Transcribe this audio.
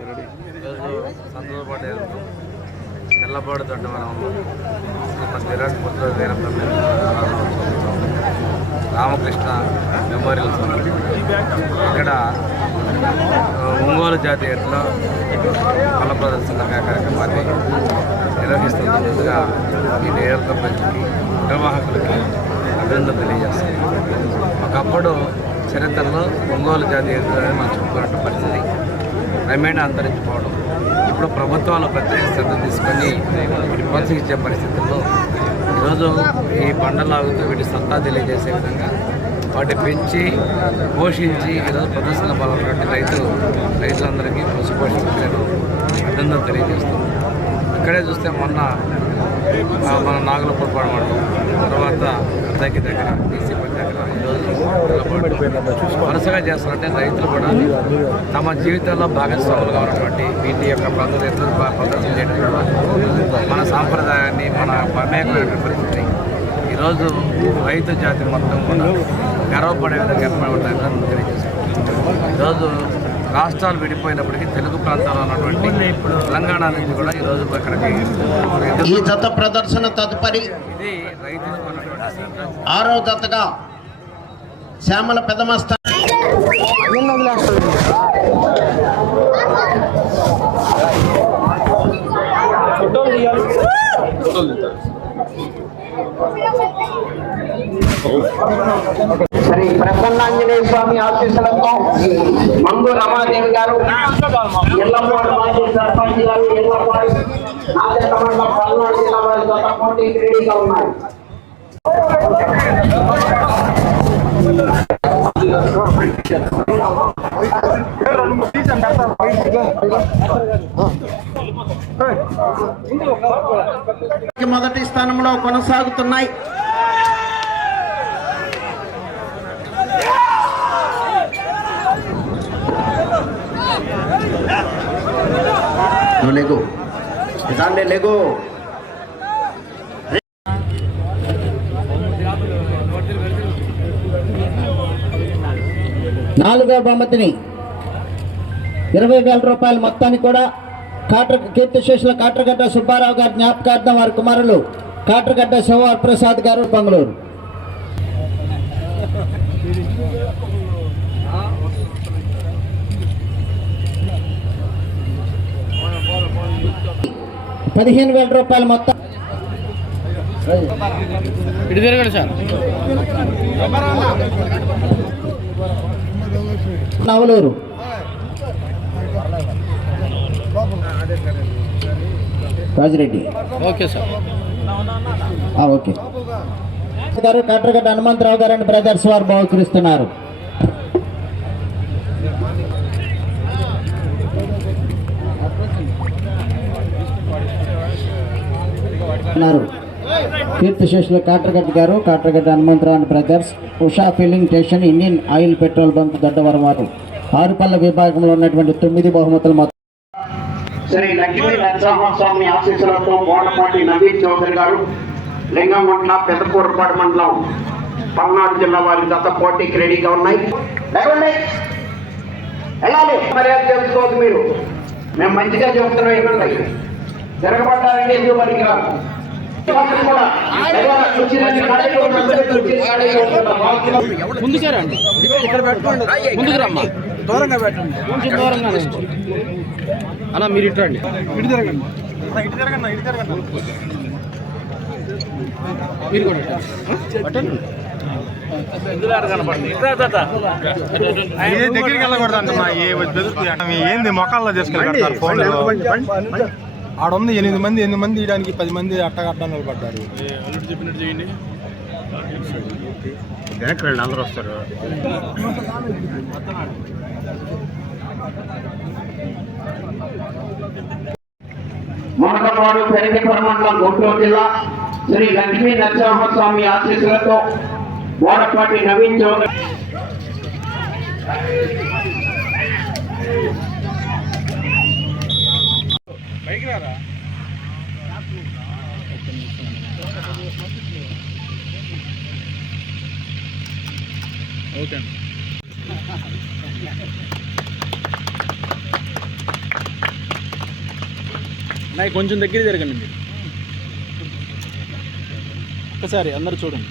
ఈరోజు సంతోషపడే తెల్లపాడు దొడ్డవరంలో శ్రీమతి విరాట్ పుత్ర వీరబ్రహ్మ రామకృష్ణ మెమోరియల్ ఇక్కడ ఒంగోలు జాతి ఎట్లా కళ ప్రదర్శన కార్యక్రమాన్ని నిర్వహిస్తున్న ముందుగా ఈ నియోజక ప్రజలకి నిర్వాహకులకి అభినందనలు తెలియజేస్తాయి. ఒకప్పుడు చరిత్రలో ఒంగోలు జాతి ఎత్తులని మనం చెప్పుకున్నట్టు పరిస్థితి క్రమేణా అంతరించిపోవడం, ఇప్పుడు ప్రభుత్వాలు ప్రత్యేక శ్రద్ధ తీసుకొని వీటి ప్రోత్సహించే పరిస్థితుల్లో ఈరోజు ఈ బండలాగుతూ వీటి సత్తా తెలియజేసే విధంగా వాటి పెంచి పోషించి ఈరోజు ప్రదర్శన పాల్గొన్నటువంటి రైతులందరికీ పశుపోషణకు నేను అభినందన తెలియజేస్తాను. ఇక్కడే చూస్తే మొన్న మన నాగులపూర్పాడు మండలం, తర్వాత అద్దకి దగ్గర డీసీపీ దగ్గర ఈరోజు వరుసగా చేస్తారంటే రైతులు కూడా తమ జీవితంలో భాగస్వాములుగా ఉన్నటువంటి వీటి యొక్క ఎట్లా ప్రదర్శన చేయడం కూడా మన సాంప్రదాయాన్ని మన మమేకమైన పరిస్థితి ఈరోజు రైతు జాతి మొత్తం కూడా గర్వపడే విధంగా ఏర్పడతారని తెలియజేస్తున్నాం. ఈరోజు రాష్ట్రాలు విడిపోయినప్పటికీ తెలుగు ప్రాంతాల్లో ఉన్నటువంటి తెలంగాణ నుంచి కూడా ఈరోజు ఇక్కడికి ఈ జత ప్రదర్శన తదుపరి ఇది రైతులకు ఉన్నటువంటి 6వ జతగా శ్యామల పెదమస్త శ్రీ ప్రసన్నాంజనేయ స్వామి ఆశీస్సులతో మంగు రమాదేవి గారు, ఎల్లపాడు మాజీ సర్పంచ్ గారు, ఎల్లపాడు నాగరిక మండలం పల్నాడు జిల్లా వారి జత పోటీకి రెడీగా ఉన్నారు. మొదటి స్థానంలో కొనసాగుతున్నాయి. లేగు ఇదాన్నే లేగు 4వ బహుమతిని 20,000 రూపాయలు మొత్తాన్ని కూడా కీర్తిశేషుల కాట్రగడ్డ సుబ్బారావు గారి జ్ఞాపకార్థం వారి కుమారులు కాట్రగడ్డ శివప్రసాద్ గారు బెంగళూరు. ₹15,000 మొత్తం Navaluru Rajireddy. Okay sir, okay గారు కాట్రగడ్డ హనుమంతరావు గారు అండ్ బ్రదర్స్ వారు బహుకరిస్తున్నారు. కీర్తిశేషులు కాట్రగడ్డ గారు, Katragadda Hanumantharao and brothers, Usha filling station, Indian oil petrol bunk Doddavaram వారు. ఆరుపల్ల విభాగంలో ఉన్నటువంటి 9 బహుమతులు మొత్తం. శ్రీ లక్ష్మీ నరసింహస్వామి ఆశీస్సులతో బోడపాటి నవీన్ చౌదరి గారు, లింగంగుంట్ల పెద్దకూరపాడు మండలం పల్నాడు జిల్లా వారి గత పోటీకి రెడీగా ఉన్నాయి. వెళ్ళాలి, మర్యాద తెలుసుకోవద్దు మీరు, మేము మంచిగా చెబుతున్నాం. ఇవ్వండి, తిరగబడ్డారంటే ఎందుకు పనికి రాదు. ముందుకే రండి, ఇక్కడ పెట్టుకోండి, ముందుకు రమ్మా, దూరంగా పెట్టండి, కొంచెం దూరంగా అలా మీరు ఇటు రండి, ఇటు తిరగండి, ఇటు తిరగండి, ఇటు తిరగండి, మీరు కూడా పట్టండి. దగ్గరికి వెళ్ళకూడదు అంటమ్మా, ఏంది మొక్కల్లో తీసుకెళ్ళి ఫోన్ ఆడుంది. 8 మంది ఇయడానికి 10 మంది అట్టగడ్డా నిలబడ్డారు. చెప్పినట్టు చేయండి, అందరూ వస్తారు. మొదలవాడు పెరిగిపురం మండలం గుంటూరు జిల్లా శ్రీ లక్ష్మీ నరసింహస్వామి ఆశీస్సులతో బోడపాటి నవీన్ చౌదరి ఓకే. నాకు కొంచెం దగ్గర జరగండి మీరు. ఒక్కసారి అందరు చూడండి.